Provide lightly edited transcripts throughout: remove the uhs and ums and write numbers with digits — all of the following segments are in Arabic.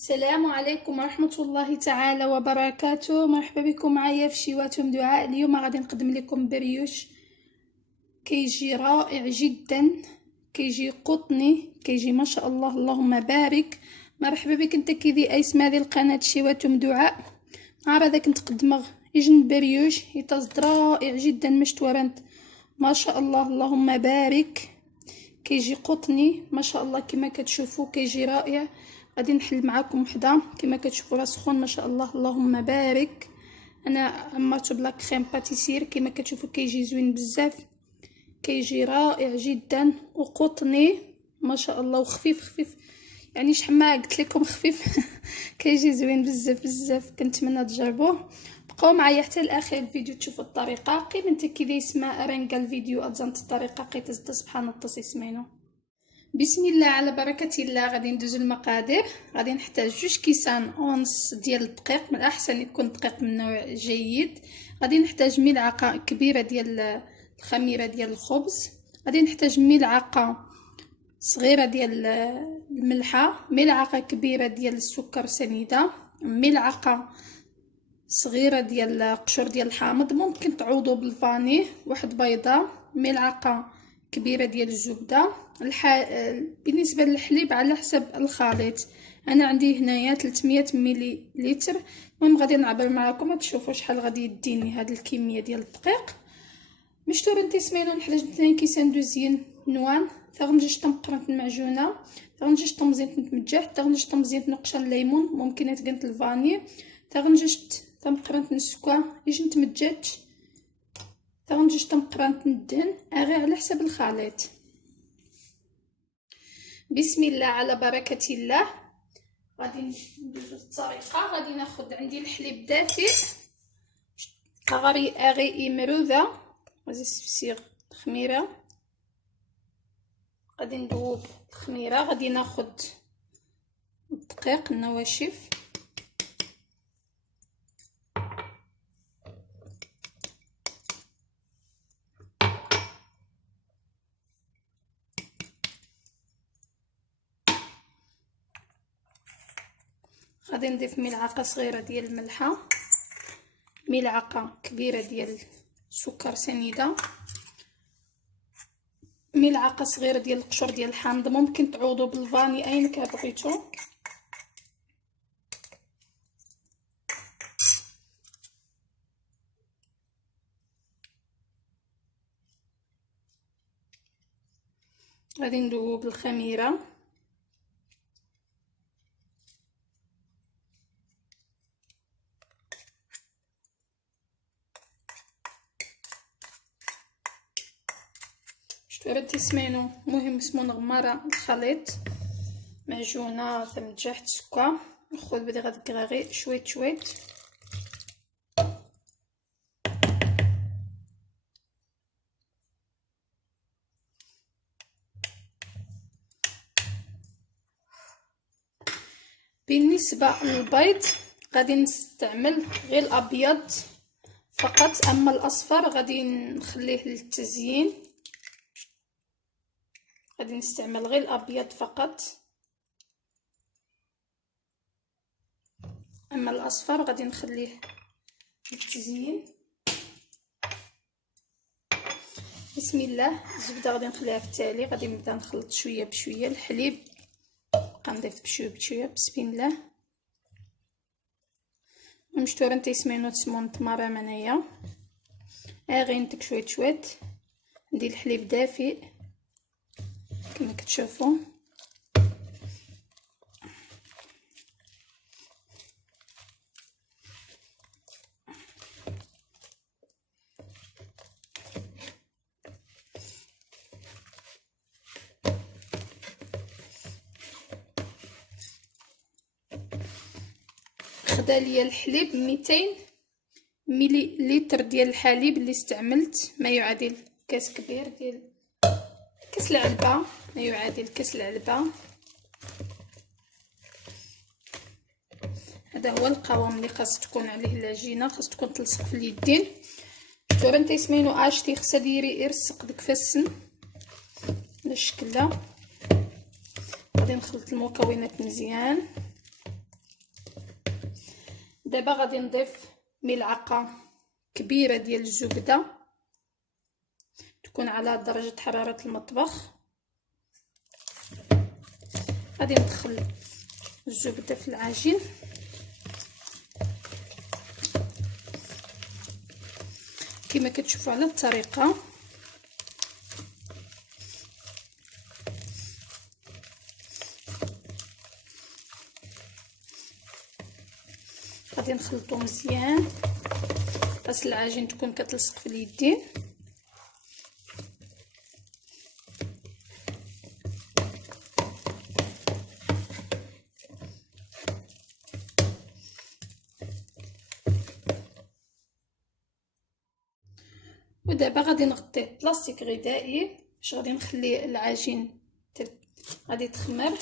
السلام عليكم ورحمة الله تعالى وبركاته. مرحبا بكم معايا في شيواتهم دعاء. اليوم غادي نقدم لكم بريوش كيجي رائع جدا، كيجي قطني، كيجي ما شاء الله اللهم بارك. مرحبا بك انت كيدي اسم هذه القناة شيواتهم دعاء. نهار هذا كنت قدمغ يجن بريوش يتصد رائع جدا مشتورنت ما شاء الله اللهم بارك. كيجي قطني ما شاء الله كما كتشوفوا كيجي رائع. غادي نحل معاكم وحده كما كتشوفوا راه سخون ما شاء الله اللهم بارك. انا عمرته بلا كريم باتيسير كما كتشوفوا كيجي زوين بزاف، كيجي رائع جدا وقطني ما شاء الله وخفيف خفيف، يعني شحال ما قلت لكم خفيف كيجي زوين بزاف بزاف. كنتمنى تجربوه. بقاو معايا حتى لاخر الفيديو تشوفوا الطريقه. قيم انت كي اسمها رنقه الفيديو اتزنت الطريقه قيت سبحان الله تسمعينو. بسم الله على بركه الله. غادي ندوزو المقادير. غادي نحتاج 2 كيسان اونص ديال الدقيق، من الاحسن يكون دقيق من نوع جيد. غادي نحتاج ملعقه كبيره ديال الخميره ديال الخبز. غادي نحتاج ملعقه صغيره ديال الملحه، ملعقه كبيره ديال السكر سنيده، ملعقه صغيره ديال قشور ديال الحامض، ممكن تعوضوا بالفاني، واحد بيضه، ملعقه كبيره ديال الزبده. بالنسبه للحليب على حسب الخليط، انا عندي هنايا 300 مليلتر. المهم غادي نعبر معكم تشوفوا شحال غادي يديني هاد الكميه ديال الدقيق. مشتور انت سمينو نحتاج 2 كيسان دوزين نوان، ثغن 2 طمقرنت المعجونه، ثغن 2 طمزينت متمجح، ثغن 2 طمزينت نقشر الليمون، ممكن تقنت الفاني، ثغن 2 طمقرنت السكر يجي متمجج، ثغن 2 طمقرنت الدهن، غير على حسب الخليط. بسم الله على بركه الله. غادي ندوزو الطريقه. غادي ناخذ عندي الحليب دافئ اغي مروذه، غادي نسيغ الخميره، غادي ندوب الخميره، غادي ناخذ الدقيق النواشف، غادي نضيف ملعقه صغيره ديال الملحه، ملعقه كبيره ديال السكر سنيده، ملعقه صغيره ديال القشور ديال الحامض، ممكن تعوضوا بالفاني اين كبغيتو، غادي ندوب الخميره، شتو تسمعينو. مهم سمون غماره الخليط معجونه تمجحت السكر، ناخذ بدي غادي شويت شويت. بالنسبه للبيض غادي نستعمل غير الابيض فقط، اما الاصفر غادي نخليه للتزيين، غادي نستعمل غير الابيض فقط، اما الاصفر غادي نخليه للتزيين. بسم الله. الزبده غادي نخليها في التالي، غادي نبدا نخلط شويه بشويه الحليب، غنضيف بشويه بشويه بسم الله. مشتوره نتا يسمعونو تسمون تماره منايا غير نتك شويه شويه. ندير الحليب دافئ كما كتشوفوا، خدا ليا الحليب 200 مليلتر ديال الحليب اللي استعملت، ما يعادل كاس كبير ديال كاس العلبه، ما يعادل كاس العلبه. هذا هو القوام اللي خاص تكون عليه العجينه، خاص تكون تلصق في اليدين. شوف انت يسمينو اشتي خصها ديري يرسق ديك فالسن على الشكل ده. غادي نخلط المكونات مزيان. دابا غادي نضيف ملعقه كبيره ديال الزبده، تكون على درجه حراره المطبخ. غادي ندخل الزبده في العجين كما كتشوفوا على الطريقه. غادي نخلطو مزيان باش العجين تكون كتلصق في اليدين. ودابا غادي نغطيه بلاستيك غذائي باش غادي نخلي العجين غادي تخمر.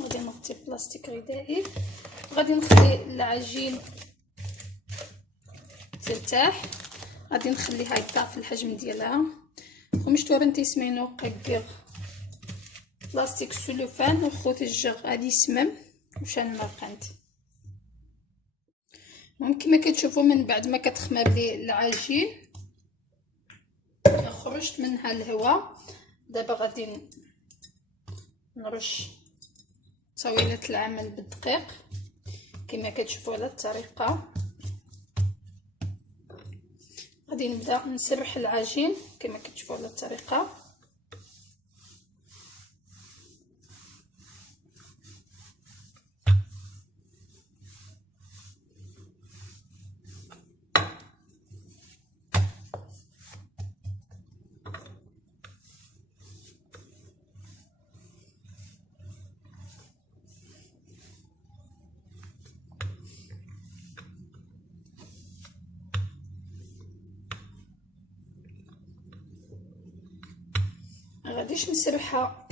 غادي نغطي بلاستيك غذائي، غادي نخلي العجين ترتاح. غادي نخليها هكا في الحجم ديالها. ومشتورن تيسمينو قير بلاستيك سلوفان وخوت الجغ غادي يسمم وشان مرقنت. المهم كما كتشوفوا من بعد ما كتخمر لي العجين خرجت منها الهواء. دابا غادي نرش طاوله العمل بالدقيق كما كتشوفوا على الطريقه. غادي نبدا نسرح العجين كما كتشوفوا على الطريقه. غاديش نسرحها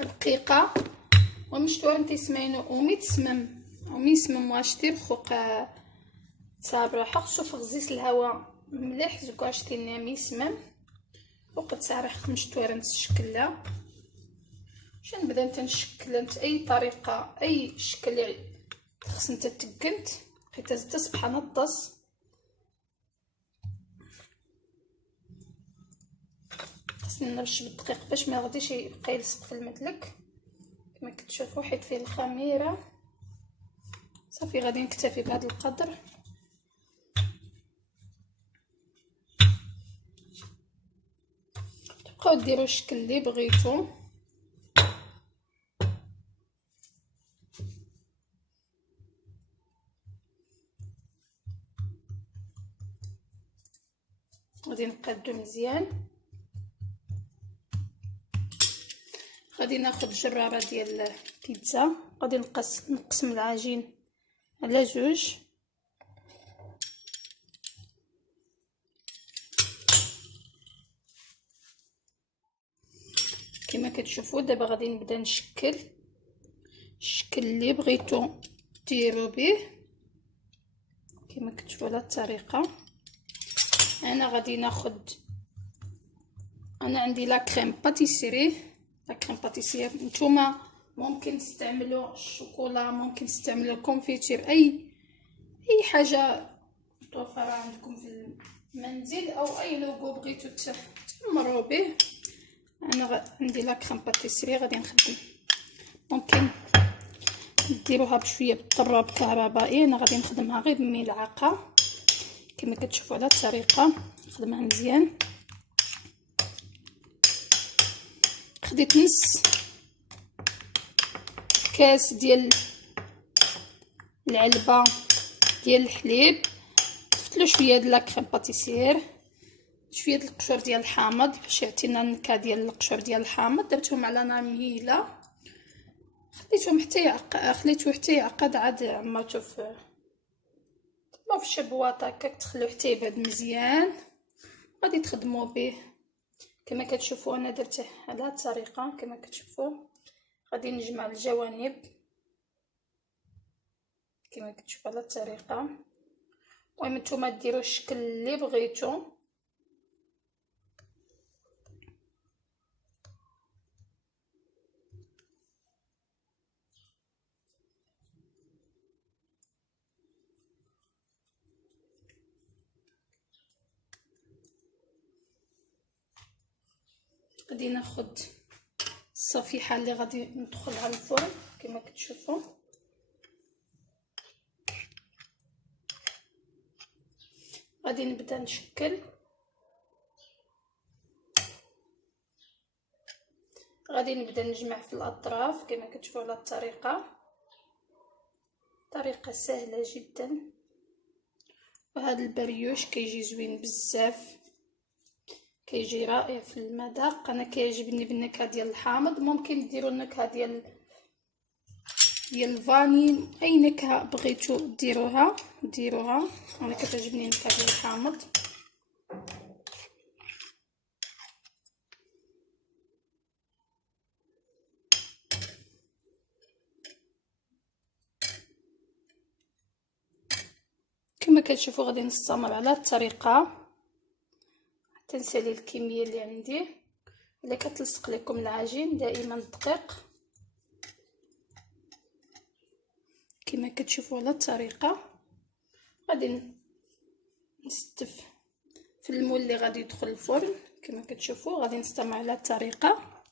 رقيقه ومشتورن تيسمينو وميسمم واشتي خوق صابره خصو في غزيس الهواء مليح زكاشتي ميسمم وقد صارح مشتورن تشكلها. باش نبدا نشكل اي طريقه اي شكل خص انت تكنت حيت تصبح نطس. خصني نرش بالدقيق باش ما غاديش يبقى يلصق في المدلك كما كتشوفوا حيت فيه الخميره. صافي غادي نكتفي بهذا القدر. تبقاو ديروا الشكل اللي بغيتو. غادي نقادو مزيان. غادي ناخذ جراره ديال البيتزا. غادي نقسم العجين على جوج كما كتشوفوا. دابا غادي نبدا نشكل الشكل اللي بغيتو ديروا به كما كتشوفوا على الطريقه. انا غادي ناخذ عندي لا كريم باتيسيري. لا كريم باتيسيري نتوما ممكن تستعملوا الشوكولا، ممكن تستعملوا الكونفيتير، اي حاجه متوفره عندكم في المنزل او اي لوغو بغيتو تعمروا به. انا عندي لا كريم باتيسيري غادي نخدم. ممكن ديروها بشويه بالضرب كهربائي. انا غادي نخدمها غير بملعقه كما كتشوفوا على الطريقه. نخدمها مزيان. خديت نص كاس ديال العلبه ديال الحليب، ضفت له شويه د لا كريم باتيسير، شويه د القشور ديال الحامض باش يعطينا النكهه ديال القشور ديال الحامض. درتهم على نار مهيله خليته حتى يعقد. عاد عمرته في الشبواط هكاك تخلوه حتى يبرد مزيان. غادي تخدموا به كما كتشوفوا. انا درته على هذه الطريقه كما كتشوفوا. غادي نجمع الجوانب كما كتشوفوا على الطريقه. المهم نتوما ديروا الشكل اللي بغيتو. غادي ناخد الصفيحه اللي غادي ندخلها الفرن كما كتشوفوا. غادي نبدا نشكل، غادي نبدا نجمع في الاطراف كما كتشوفوا على الطريقه، طريقه سهله جدا. وهذا البريوش كيجي زوين بزاف، كيجي رائع في المذاق. انا كيعجبني بالنكهه ديال الحامض، ممكن ديروا النكهه ديال الفاني، اي نكهه بغيتو ديروها. انا كتعجبني النكهه ديال الحامض. كما كتشوفوا غادي نستمر على الطريقه حتى نسالي الكميه اللي عندي. الا كتلصق لكم العجين دائما دقيق كما كتشوفوا على الطريقه. غادي نستف في المول اللي غادي يدخل الفرن كما كتشوفوا. غادي نستمر على الطريقه،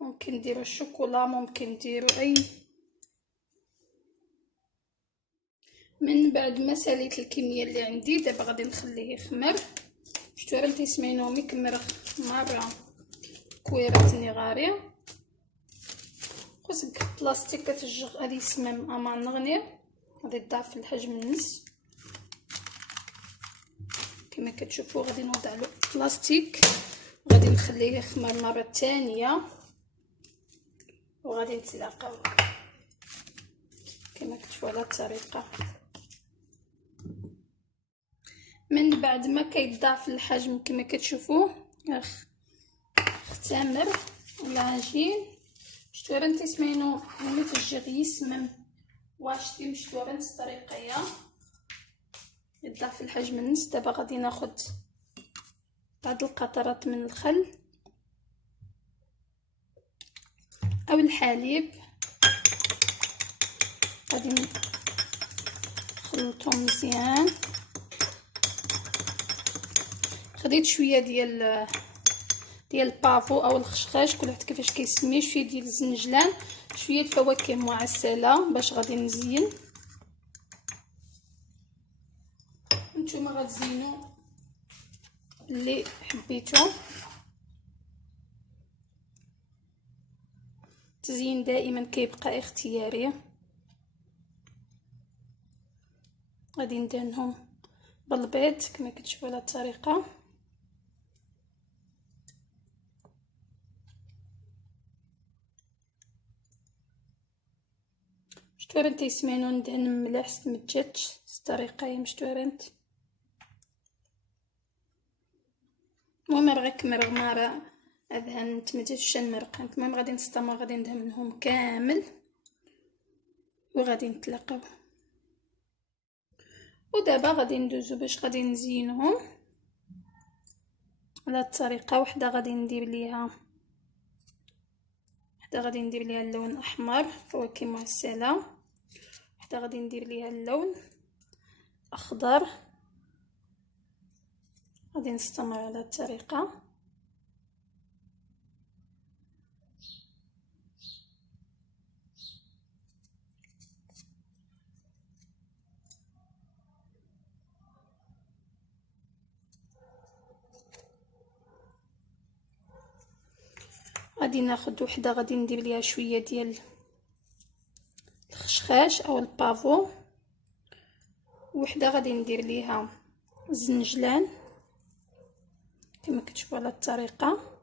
ممكن ديروا الشوكولا، ممكن ديروا اي. من بعد ما ساليت الكميه اللي عندي دابا غادي نخليه يخمر. شتو راه تيسمعينو مكمر مره كويرتني غاريه. خصك بلاستيك كتجغ غادي يسمم امان نغني، غادي تضاعف الحجم النص كما كتشوفوا. غادي نوضع له بلاستيك، غادي نخليه يخمر مره ثانيه وغادي نتلاقاو كما كتشوفوا على الطريقه. من بعد ما كيتضاعف الحجم كما كتشوفوا اختمر العجين. شتو راه تسمعينو ملي تجيغ يسمم واش تمشتو راه نفس الطريقه يضاعف الحجم النص. دابا غادي ناخد بعض القطرات من الخل او الحليب، غادي نخلطهم مزيان. خديت شويه ديال البافو او الخشخاش، كل واحد كيفاش كيسميه، شويه ديال الزنجلان، شويه فواكه معسله باش غادي نزين. نتوما غتزينوا اللي حبيتو. التزيين دائما كيبقى اختياري. غادي ندهنهم بالبيض كما كتشوفوا على الطريقه. شتورنت يسمعونو ندهن مليح متجاتش الطريقه هي مشتورنت. المهم راه كمر مره دهنت متجاتش نمرقن. المهم غادي نستمر، غادي ندهنهم كامل وغادي نتلاقاو. ودابا غادي ندوزو باش غادي نزينهم على الطريقه. وحده غادي ندير ليها اللون احمر فواكه معسله، وحده غادي ندير ليها اللون اخضر. غادي نستمر على الطريقه. غادي ناخد وحده غادي ندير ليها شويه ديال الخشخاش او البافو، وحده غادي ندير ليها الزنجلان كما كتشوفوا على الطريقه.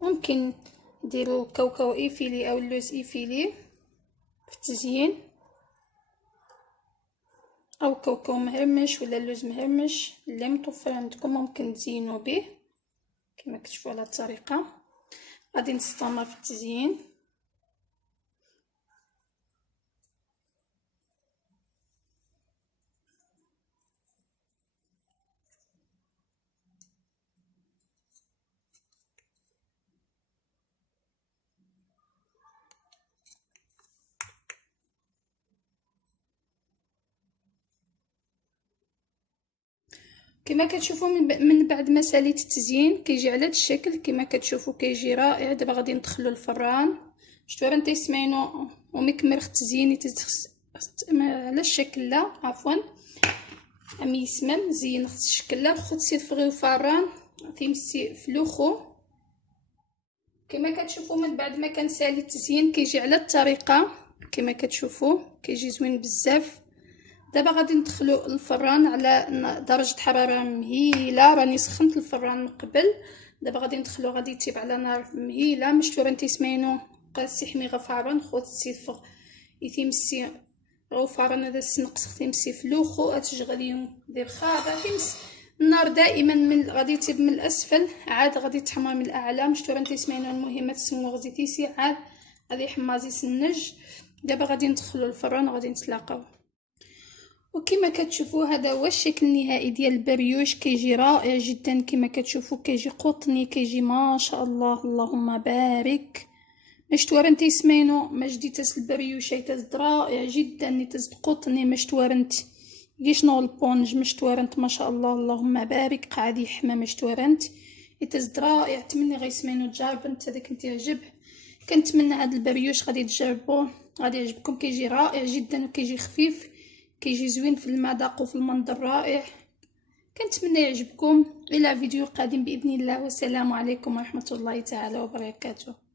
ممكن ديروا كاوكاو ايفيلي او اللوز ايفيلي في التزيين، او كاوكاو مهرمش ولا اللوز مهرمش اللي متوفر عندكم ممكن تزينوا به كما كتشوفوا على الطريقه. غادي نستمر في التزيين. كما كتشوفوا من بعد ما ساليت التزيين كيجي على هذا الشكل. كما كتشوفوا كيجي رائع. دابا غادي ندخلو الفران. شفتوا راه تيسمعينو ومكمل التزيين على الشكل لا عفوا امي يسمم زين خص الشكل لا خص تفغيو فران تيمسي فلوخو. كما كتشوفوا من بعد ما كنسالي التزيين كيجي على الطريقه. كما كتشوفوا كيجي زوين بزاف. دابا غادي ندخلو الفران على درجه حراره مهيله. راني سخنت الفران من قبل. دابا غادي ندخلو غادي يطيب على نار مهيله. مشتو راه تيسمعينو قاسي حمي غفارن خوت السيفغ يتيمسي غفارن هذا السنقس تيمسي فلوخو اتشغليهم دير خاضه تيمس النار دائما من غادي يطيب من الاسفل عاد غادي يتحمر من الاعلى. مشتو راه تيسمعينو المهم تسمو غزي تيسي عاد غادي يحمازي سنج. دابا غادي ندخلو الفران وغادي نتلاقاو. وكما كتشوفوا هذا هو الشكل النهائي ديال البريوش. كيجي رائع جدا. كما كتشوفوا كيجي قطني كيجي ما شاء الله اللهم بارك. مشتوارن تيسمينو مجدي تاس البريوش تزد رائع جدا تزد قطني. مشتوارنت شنو البونج مشتوارنت ما شاء الله اللهم بارك قاعد يحمى. مشتوارنت تزد رائع. تمني غيسمينو تجرب انت داك انت يعجب. كنتمنى هذا البريوش غادي تجربوه غادي يعجبكم. كيجي رائع جدا وكيجي خفيف كيجي زوين في المذاق وفي المنظر رائع. كنتمنى يعجبكم. الى فيديو قادم باذن الله. والسلام عليكم ورحمه الله تعالى وبركاته.